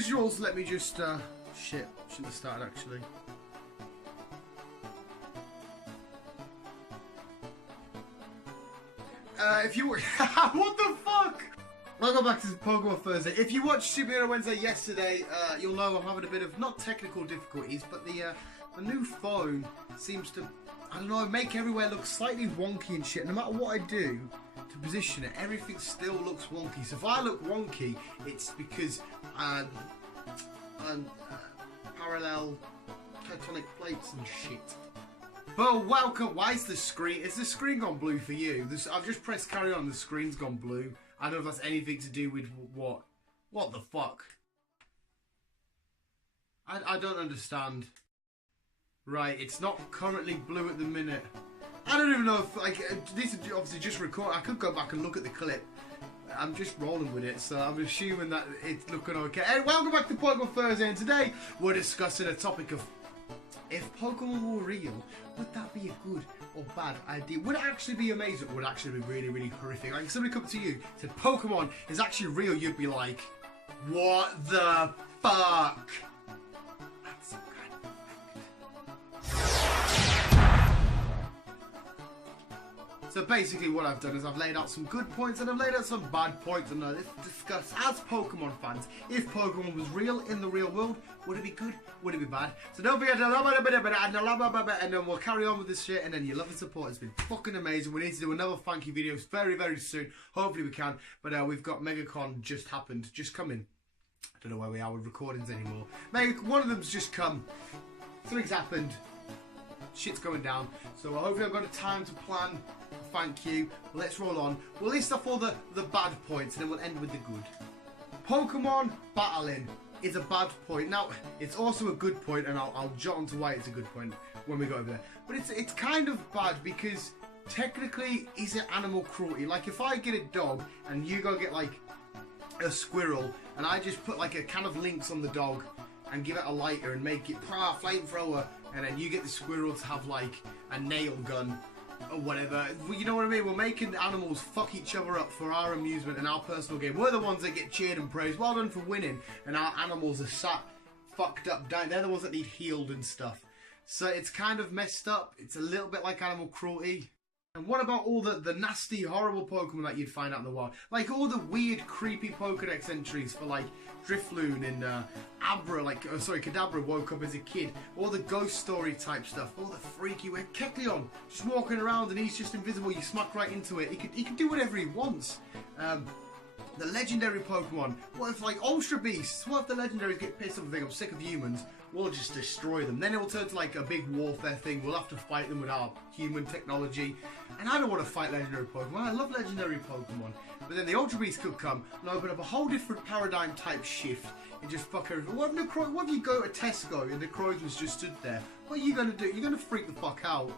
visuals, let me just, shit, shouldn't have started actually. If you what the fuck? Welcome back to Pokemon Thursday. If you watched Superhero Wednesday yesterday, you'll know I'm having a bit of, not technical difficulties, but the new phone seems to, I don't know, make everywhere look slightly wonky and shit. No matter what I do to position it, everything still looks wonky. So if I look wonky, it's because parallel tectonic plates and shit. But welcome. Why is the screen? Is the screen gone blue for you? I've just pressed carry on. The screen's gone blue. I don't know if that's anything to do with what. What the fuck? I don't understand. Right, it's not currently blue at the minute. I don't even know if, like, this is obviously just record. I could go back and look at the clip. I'm just rolling with it, so I'm assuming that it's looking okay. Hey, welcome back to Pokemon Thursday, and today we're discussing a topic of if Pokemon were real, would that be a good or bad idea? Would it actually be amazing, or would it actually be really, really horrific? Like, if somebody come to you and said Pokemon is actually real, you'd be like, what the fuck? That's some kind of effect. So basically what I've done is I've laid out some good points and I've laid out some bad points, and let's discuss, as Pokemon fans, if Pokemon was real in the real world, would it be good? Would it be bad? So don't forget to and then we'll carry on with this shit, and then your love and support has been fucking amazing. We need to do another thank you videos very, very soon. Hopefully we can. But we've got MegaCon just happened, just coming. I don't know where we are with recordings anymore. One of them's just come. Something's happened. Shit's going down. So hopefully I've got a time to plan. Thank you. Let's roll on. We'll list off all the bad points and then we'll end with the good. Pokemon battling is a bad point. Now, it's also a good point, and I'll jot onto why it's a good point when we go over there. But it's kind of bad because technically, is it animal cruelty? Like, if I get a dog and you go get like a squirrel and I just put like a can of Lynx on the dog and give it a lighter and make it flamethrower, and then you get the squirrel to have like a nail gun or whatever, you know what I mean? We're making animals fuck each other up for our amusement and our personal game. We're the ones that get cheered and praised, well done for winning, and our animals are sat fucked up down. They're the ones that need healed and stuff. So it's kind of messed up. It's a little bit like animal cruelty. And what about all the nasty, horrible Pokemon that you'd find out in the wild? Like all the weird, creepy Pokedex entries for like Drifloon and Abra, Kadabra woke up as a kid. All the ghost story type stuff. All the freaky weird Kecleon just walking around and he's just invisible. You smack right into it. He can do whatever he wants. The legendary Pokemon. What if like Ultra Beasts? What if the legendaries get pissed off and think I'm sick of humans? We'll just destroy them. Then it will turn to like a big warfare thing. We'll have to fight them with our human technology. And I don't want to fight legendary Pokemon. I love legendary Pokemon. But then the Ultra Beast could come and open up a whole different paradigm type shift and just fuck everything. What if you go to Tesco and the Croydon's just stood there? What are you going to do? You're going to freak the fuck out.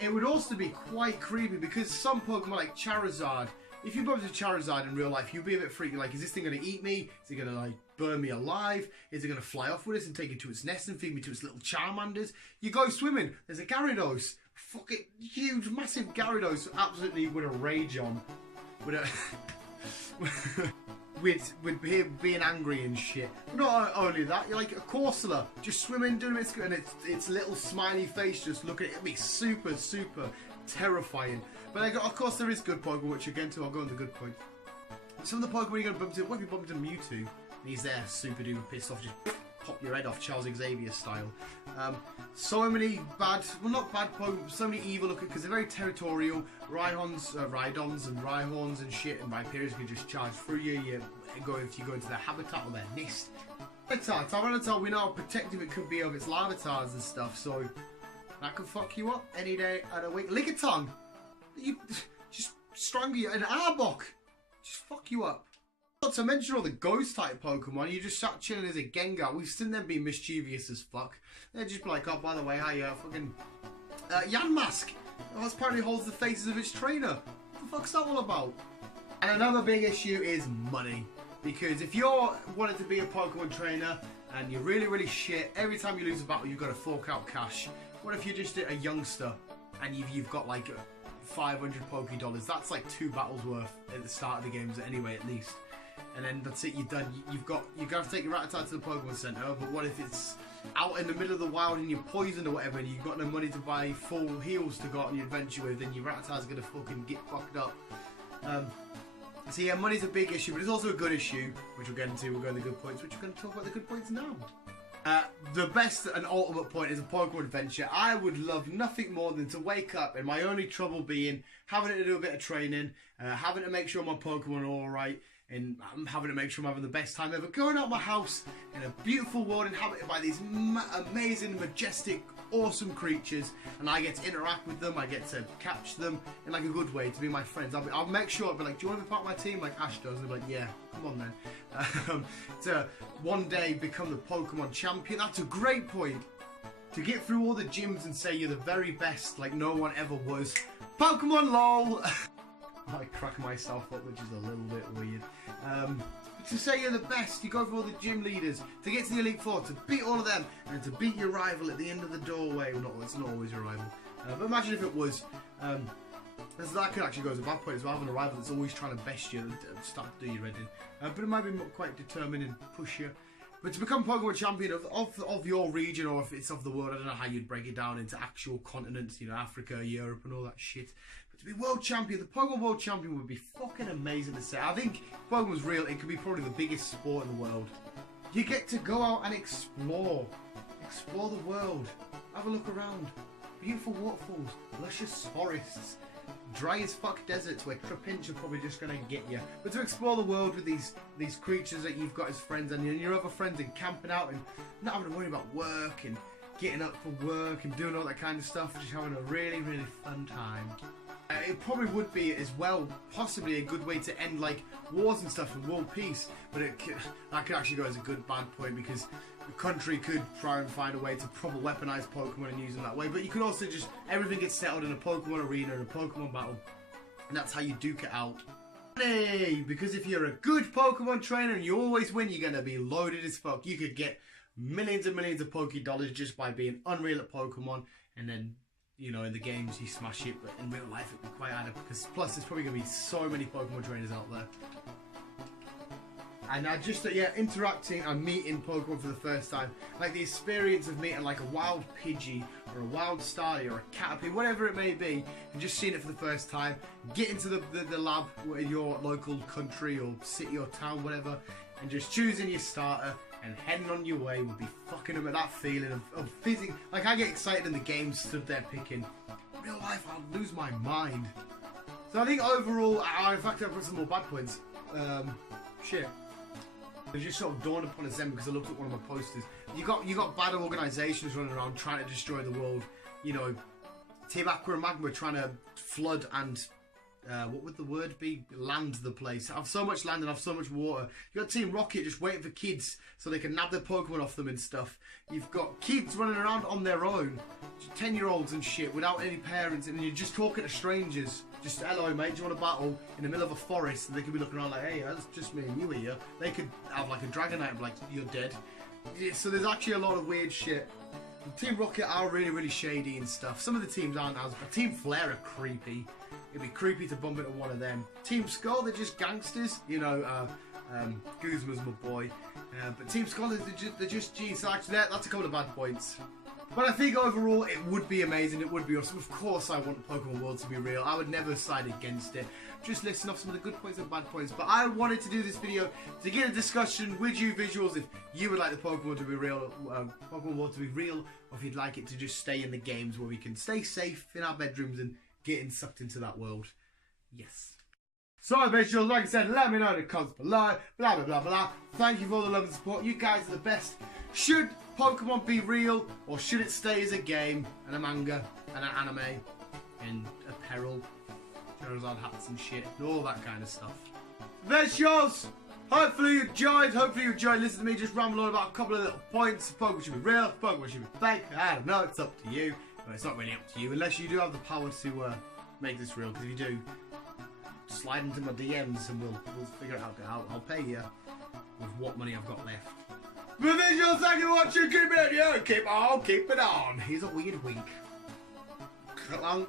It would also be quite creepy because some Pokemon like Charizard, if you bump into Charizard in real life, you'd be a bit freaky. Like, is this thing going to eat me? Is it going to, like, burn me alive? Is it going to fly off with us and take it to its nest and feed me to its little Charmanders? You go swimming. There's a Gyarados. Fucking huge, massive Gyarados. Absolutely with a rage on. With a... with him being angry and shit. But not only that, you're like a Corsola. Just swimming, doing it, and its little smiley face just looking at it. It'd be super, super terrifying. But of course there is good Pokemon, which again I'll go on the good point. Some of the Pokemon you're going to bump into, what if you bump into Mewtwo and he's there super duper pissed off, just pop your head off Charles Xavier style. So many bad, well not bad Pokemon, so many evil looking, because they're very territorial. Rhydons and Rhyhorns and shit, and Rhyperiors can just charge through you. You go into their habitat or their nest. Tyranitar, we know how protective it could be of its Larvatars and stuff, so that could fuck you up any day of the week. Lickitung! You just strangle you. An Arbok just fuck you up. Not to mention all the ghost type Pokemon, you just sat chilling as a Gengar. We've seen them be mischievous as fuck. They'd just be like, oh, by the way, hi, fucking Yanmask. Oh, this apparently holds the faces of its trainer. What the fuck's that all about? And another big issue is money. Because if you're wanting to be a Pokemon trainer and you're really, really shit, every time you lose a battle, you've got to fork out cash. What if you're just a youngster and you've got like 500 Poké Dollars? That's like 2 battles worth at the start of the games anyway, at least. and then that's it, you're done. You've got to take your Rattata to the Pokemon Center, but what if it's out in the middle of the wild and you're poisoned or whatever, and you've got no money to buy full heals to go on your adventure with, then your Rattata's gonna fucking get fucked up. So yeah, money's a big issue, but it's also a good issue, which we'll get into. We'll go to the good points, which we're going to talk about the good points now. The best and ultimate point is a Pokemon adventure. I would love nothing more than to wake up and my only trouble being having to do a bit of training, having to make sure my Pokemon are alright, and I'm having to make sure I'm having the best time ever. Going out my house in a beautiful world inhabited by these amazing, majestic, awesome creatures, and I get to interact with them, I get to catch them in like a good way, to be my friends. I'll make sure, I'll be like, do you want to be part of my team like Ash does? And they'll be like, yeah, come on then. To one day become the Pokemon champion, that's a great point. To get through all the gyms and say you're the very best like no one ever was. Pokemon LOL! I crack myself up, which is a little bit weird. To say you're the best, you go for all the gym leaders, to get to the Elite Four, to beat all of them, and to beat your rival at the end of the doorway. Well, it's not always your rival. But imagine if it was. That could actually go as a bad point as well, having a rival that's always trying to best you and start to do your head in. But it might be quite determined and push you. But to become Pokemon champion of your region, or if it's of the world, I don't know how you'd break it down into actual continents, you know, Africa, Europe, and all that shit. But to be world champion, the Pokemon world champion would be fucking amazing to say. I think if Pokemon was real, it could be probably the biggest sport in the world. You get to go out and explore the world, have a look around. Beautiful waterfalls, luscious forests, dry as fuck deserts where Trapinch are probably just going to get you. But to explore the world with these creatures that you've got as friends and your other friends, and camping out and not having to worry about work and getting up for work and doing all that kind of stuff, just having a really, really fun time. It probably would be as well possibly a good way to end like wars and stuff and world peace, but that could actually go as a good bad point, because the country could try and find a way to probably weaponize Pokemon and use them that way, but you could also just, everything gets settled in a Pokemon arena, in a Pokemon battle, and that's how you duke it out. Hey, because if you're a good Pokemon trainer and you always win, you're going to be loaded as fuck. You could get millions and millions of Poké Dollars just by being unreal at Pokemon, and then, you know, in the games you smash it, but in real life it'd be quite hard, because plus there's probably going to be so many Pokemon trainers out there. And interacting and meeting Pokemon for the first time, like the experience of meeting like a wild Pidgey or a wild Starly or a Caterpie, whatever it may be, and just seeing it for the first time, get into the lab in your local country or city or town, whatever, and just choosing your starter and heading on your way would be fucking about that feeling of physics. Like, I get excited in the game, stood there picking. In real life, I'll lose my mind. So I think overall, in fact, I've got some more bad points. Shit. It just sort of dawned upon us then, because I looked at one of my posters. You got bad organisations running around trying to destroy the world. You know, Team Aqua and Magma trying to flood and what would the word be? Land the place. Have so much land and have so much water. You've got Team Rocket just waiting for kids so they can nab their Pokemon off them and stuff. You've got kids running around on their own, 10-year-olds and shit, without any parents, and you're just talking to strangers. Just, hello mate, do you want to battle in the middle of a forest? And they could be looking around like, hey, that's just me and you here. They could have like a Dragonite and be like, you're dead. Yeah, so there's actually a lot of weird shit. Team Rocket are really, really shady and stuff. Some of the teams aren't as... Team Flare are creepy. It'd be creepy to bump into one of them. Team Skull, they're just gangsters. You know, Guyz was my boy. But Team Skull, they're just G. So actually, that's a couple of bad points. But I think overall, it would be amazing. It would be awesome. Of course, I want Pokemon World to be real. I would never side against it. Just listing off some of the good points and bad points. But I wanted to do this video to get a discussion with you visuals if you would like the Pokemon to be real, Pokemon World to be real, or if you'd like it to just stay in the games where we can stay safe in our bedrooms and getting sucked into that world. Yes. So visuals, like I said, let me know in the comments below. Blah blah blah blah. Thank you for all the love and support. You guys are the best. Should Pokemon be real, or should it stay as a game and a manga and an anime and apparel, Charizard hats and shit, and all that kind of stuff? Visuals! Hopefully you enjoyed. Hopefully you enjoyed listening to me just ramble on about a couple of little points. Pokemon should be real. Pokemon should be fake. I don't know. It's up to you. Well, it's not really up to you unless you do have the power to make this real. Because if you do, slide into my DMs and we'll figure it out. I'll pay you with what money I've got left. But visuals, thank you for watching. Keep it on, keep it on. Here's a weird wink. Clunk.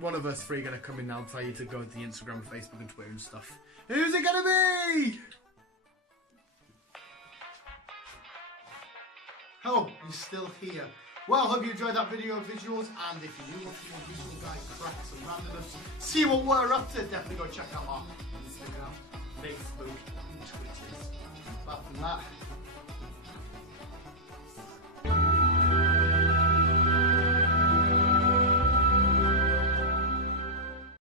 one of us three going to come in now and tell you to go to the Instagram, Facebook and Twitter and stuff. Who's it going to be? Oh, you're still here. Well, hope you enjoyed that video of visuals, and if you do want to see more visual guy cracks and randomness, see what we're up to, definitely go check out our Instagram, Facebook and Twitter. Apart from that,